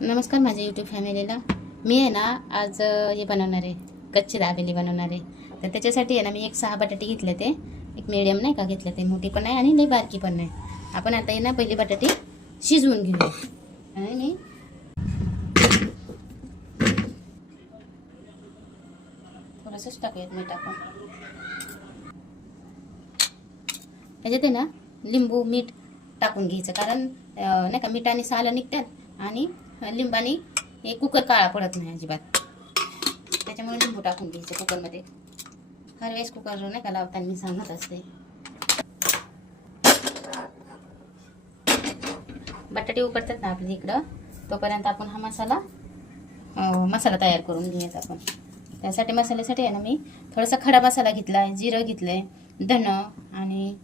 नमस्कार माझ्या यूट्यूब फॅमिलीला. मी आहे ना आज हे बनवणार आहे, कच्ची दाबेली बनवणार आहे. तर त्याच्यासाठी आहे ना मी 6 बटाटे घेतले, ते एक मीडियम नाही का घेतले, ते मोठी पण नाही आणि लई बारकी पण नाही. आपण आता आहे ना पहिली बटाटे शिजवून घेऊया. आणि थोडंसंच टाकूयात मीठ आपण. त्याच्यात आहे ना लिंबू मीठ टाकून घ्यायचं, कारण नाही का मिठाने सालं निघतात आणि लिंबाने हे कुकर काळा पडत नाही अजिबात. त्याच्यामुळे लिंबू टाकून घ्यायचं कुकरमध्ये. हर वेळेस कुकर नाही का लावताना मी सांगत असते. बटाटे उकडतात ना आपल्या इकडं, तोपर्यंत आपण हा मसाला तयार करून घेऊयात आपण. त्यासाठी मसाल्यासाठी आहे ना मी थोडासा खडा मसाला घेतला आहे, जिरं घेतलं आहे, धन आणि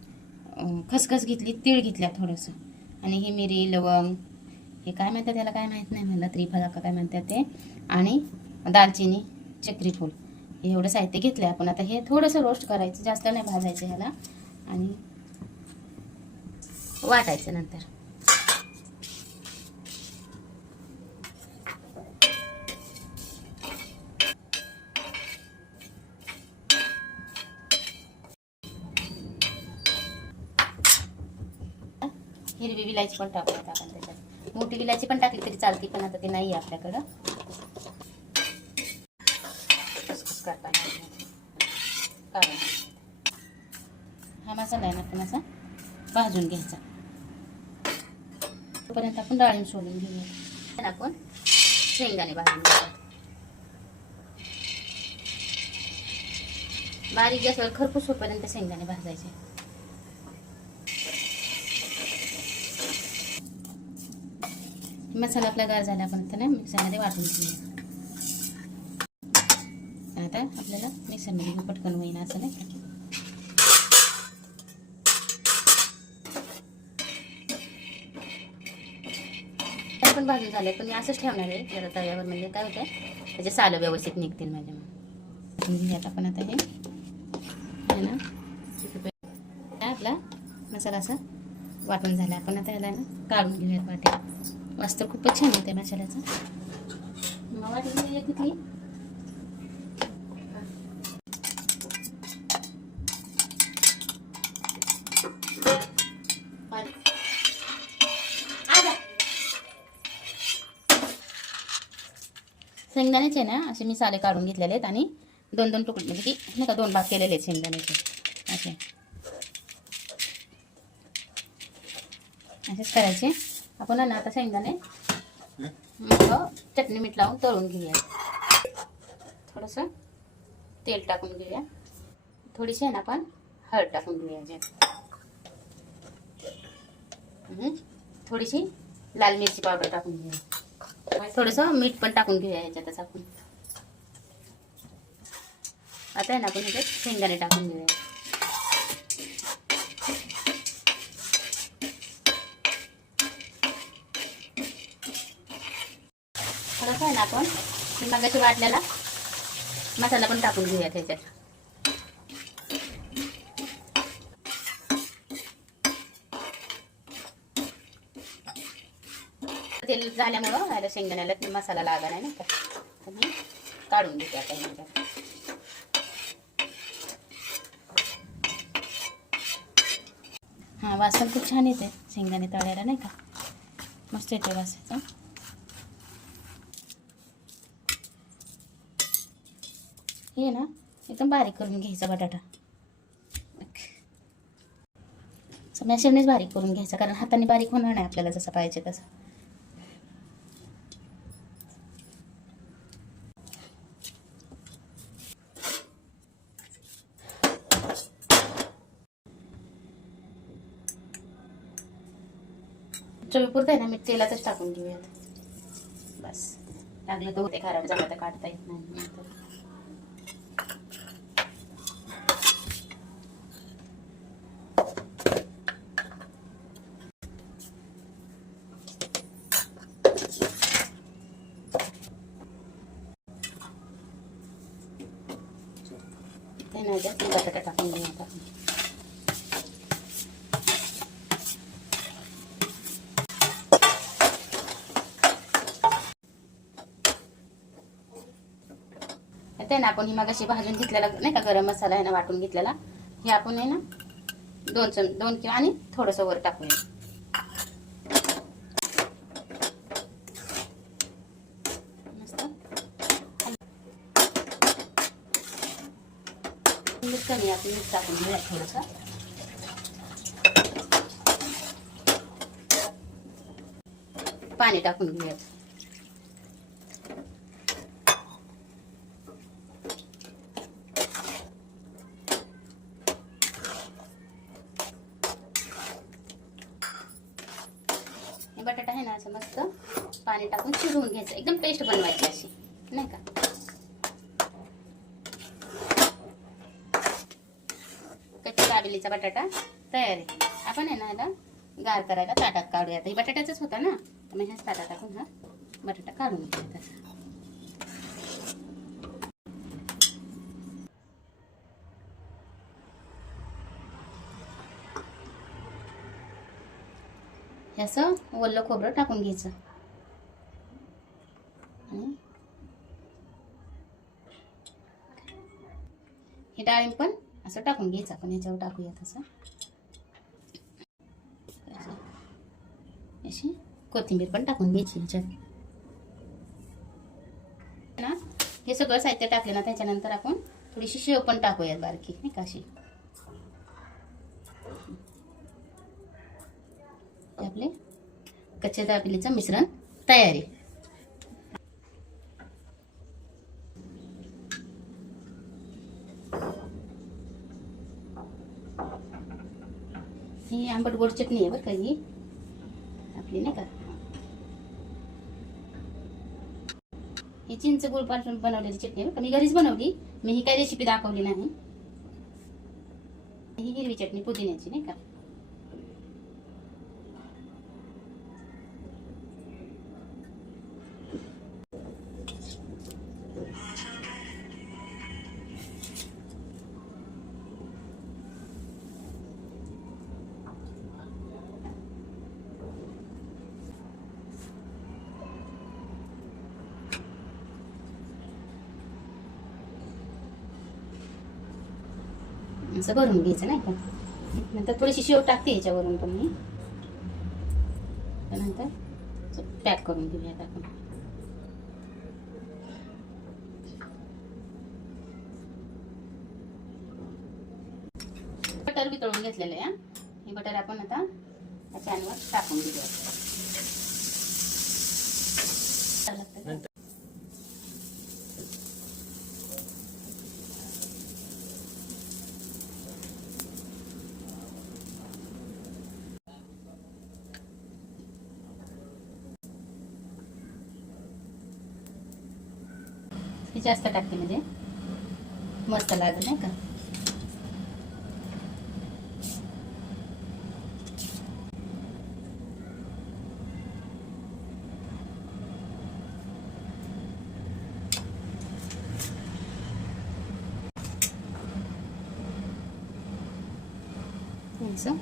खसखस घेतली, तीळ घेतल्या थोडंसं, आणि ही मिरी लवंग, हे काय म्हणतात त्याला काय माहीत नाही मला, त्रिफळा का काय म्हणतात ते, आणि दालचिनी चक्रीफूल, हे एवढं साहित्य घेतलं आपण. आता हे थोडंसं रोस्ट करायचं, जास्त नाही भाजायचं ह्याला, आणि वाटायचं नंतर. हिरवी विलायची पण टाकूयात आपण त्याच्यात. मोठी विलायची पण टाकली तरी चालते, पण आता ते नाही आहे आपल्याकडं. हा मसाला आहे ना आपण असा भाजून घ्यायचा. तोपर्यंत आपण डाळिंब सोडून घेऊया. आपण शेंगदाणे भाजून घेऊया. बारीक गॅसवर खरपूस होईपर्यंत शेंगदाणे भाजायचे. मसाला आपला गार झाल्यापर्यंत ना मिक्सरमध्ये वाटून घेऊया. आता आपल्याला मिक्सरमध्ये पटकन होईना असं नाही का. पण भाजून झाले, पण मी असंच ठेवणार आहे जरा तव्यावर, म्हणजे काय होतं त्याचे सालं व्यवस्थित निघतील माझ्या. घेऊयात आपण आता हे आहे ना. आपला मसाला असा वाटून झाला, आपण आता याला ना काढून घेऊयात वाटेत. वास तर खूपच छान होते मसाल्याचा. मग वाटी घेऊया तिथली. शेंगदाण्याचे ना असे मी साले काढून घेतलेले आहेत, आणि 2-2 तुकडे, म्हणजे की नाही का 2 भाग केलेले आहेत शेंगदाण्याचे असे. असेच करायचे आपण ना. आता शेंगदाणे मग चटणी मीठ लावून तळून घेऊया. थोडंसं तेल टाकून घेऊया, थोडीशी आहे ना आपण हळद टाकून घेऊया, थोडीशी लाल मिरची पावडर टाकून घेऊया, थोडंसं मीठ पण टाकून घेऊया ह्याच्यातच आपण. आता आहे ना आपण ह्याच्यात शेंगदाणे टाकून घेऊया. थोडंसं आहे ना आपण मगाशी वाटलेला मसाला पण टाकून घेऊया त्याच्यात. तेल झाल्यामुळं याला शेंगदाण्याला मसाला लागा नाही का, काढून घेते आता ह्याच्यात. हा वास पण खूप छान येते शेंगदाणे तळायला नाही का, मस्त येते वासाचा. हे ना एकदम बारीक करून घ्यायचा बटाटा, मॅशरनेच बारीक करून घ्यायचा, कारण हाताने बारीक होणार नाही आपल्याला जसं पाहिजे तसं. चवीपुरतं आहे ना मी तेलातच टाकून घेऊयात. बस लागलं तर होते, खराब झालं तर काढता येत नाही. बटाटा टाकून घेऊयात आपण. त्यात आहे ना आपण ही मगाशी भाजून घेतलेला नाही का गरम मसाला आहे ना वाटून घेतलेला, हे आपण आहे ना 2 किंवा आणि थोडंसं वर टाकूया. मस्त मीठ कमी आपण मीठ टाकून घेऊया थोडंसं. पाणी टाकून घेऊयात. बटाटा आहे ना असं मस्त पाणी टाकून शिजवून घ्यायचं, एकदम पेस्ट बनवायची अशी नाही का. कच्ची दाबेलीचा बटाटा तयार आहे. आपण आहे ना याला गार करायला ताटात काढूया. आता हे बटाट्याचाच होता ना, तर मग ह्याच ताटात टाकून हा बटाटा काढून घेऊया त्याचा. हे असं ओलं खोबरं टाकून घ्यायचं आणि हे डाळिंब पण असं टाकून घ्यायचं. आपण याच्यावर टाकूया तसं. अशी कोथिंबीर पण टाकून घ्यायची ह्याच्यात ना. हे सगळं साहित्य टाकले ना त्याच्यानंतर आपण थोडीशी शेव पण टाकूयात बारकी नाही का अशी. आपले कच्च्या दाबेलीचं मिश्रण तयार आहे. ही आंबट गोड चटणी आहे बरं का, ही आपली नाही का. ही चिंच गुळ पासून बनवलेली चटणी आहे. मी घरीच बनवली, मी ही काही रेसिपी दाखवली नाही. ही हिरवी चटणी पुदिन्याची नाही का. असं भरून घ्यायचं नाही का. नंतर थोडीशी शेव टाकते याच्यावरून पण मी. त्यानंतर पॅक करून घेऊयात आपण. बटर बी तळून घेतलेलं आहे. हे बटर आपण आता या पॅनवर टाकून घेऊया. हे जास्त टाकते म्हणजे मस्त लागेल नाही का. असं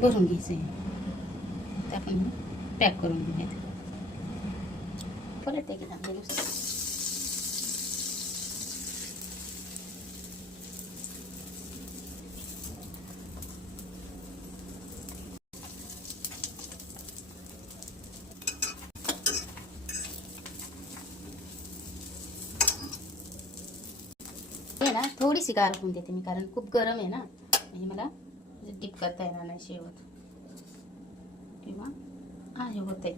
भरून घ्यायचं आहे. आपण पॅक करून घेऊयात. परत एक घालते नुसतं. हे ना थोडीशी गार होऊन देते मी, कारण खूप गरम आहे ना. म्हणजे मला डिप करता येणार नाही शेवट किंवा हे होते.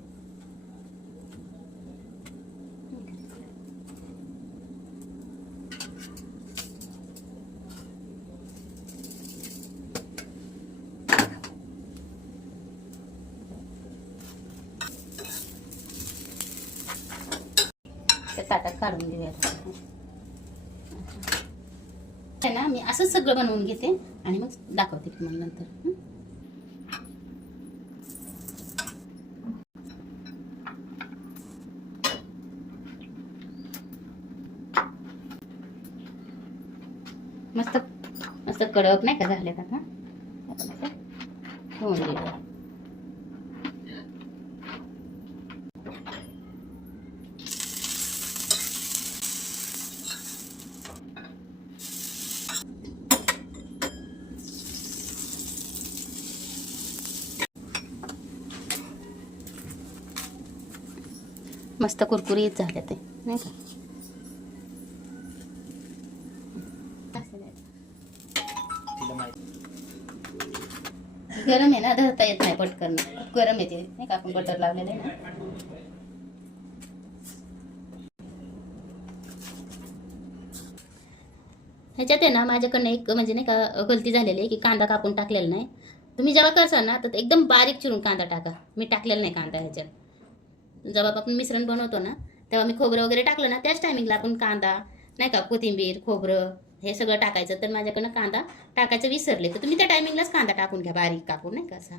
ताटात काढून घेऊयात ना. मी असंच सगळं बनवून घेते आणि मग दाखवते तुम्हाला नंतर. मस्त मस्त कडक नाही का झाल्यात आता. होऊन गेलं. मस्त कुरकुरीत झाले ते नाही का. गरम आहे ना, धरता येत नाही पटकन, खूप गरम येते नाही का, आपण बटर लावलेलं आहे ना. ह्याच्यात आहे ना माझ्याकडनं एक म्हणजे नाही का गलती झालेली आहे की कांदा कापून टाकलेला नाही. तुम्ही जेव्हा करसाल ना तर एकदम बारीक चिरून कांदा टाका. मी टाकलेला नाही कांदा ह्याच्यात. जेव्हा आपण मिश्रण बनवतो ना तेव्हा मी खोबरं वगैरे टाकलं ना त्याच टायमिंगला आपण कांदा नाही का, कोथिंबीर, खोबरं हे सगळं टाकायचं. तर माझ्याकडनं कांदा टाकायचं विसरले, तर तुम्ही त्या टायमिंगलाच कांदा टाकून घ्या बारीक कापून नाही का असा.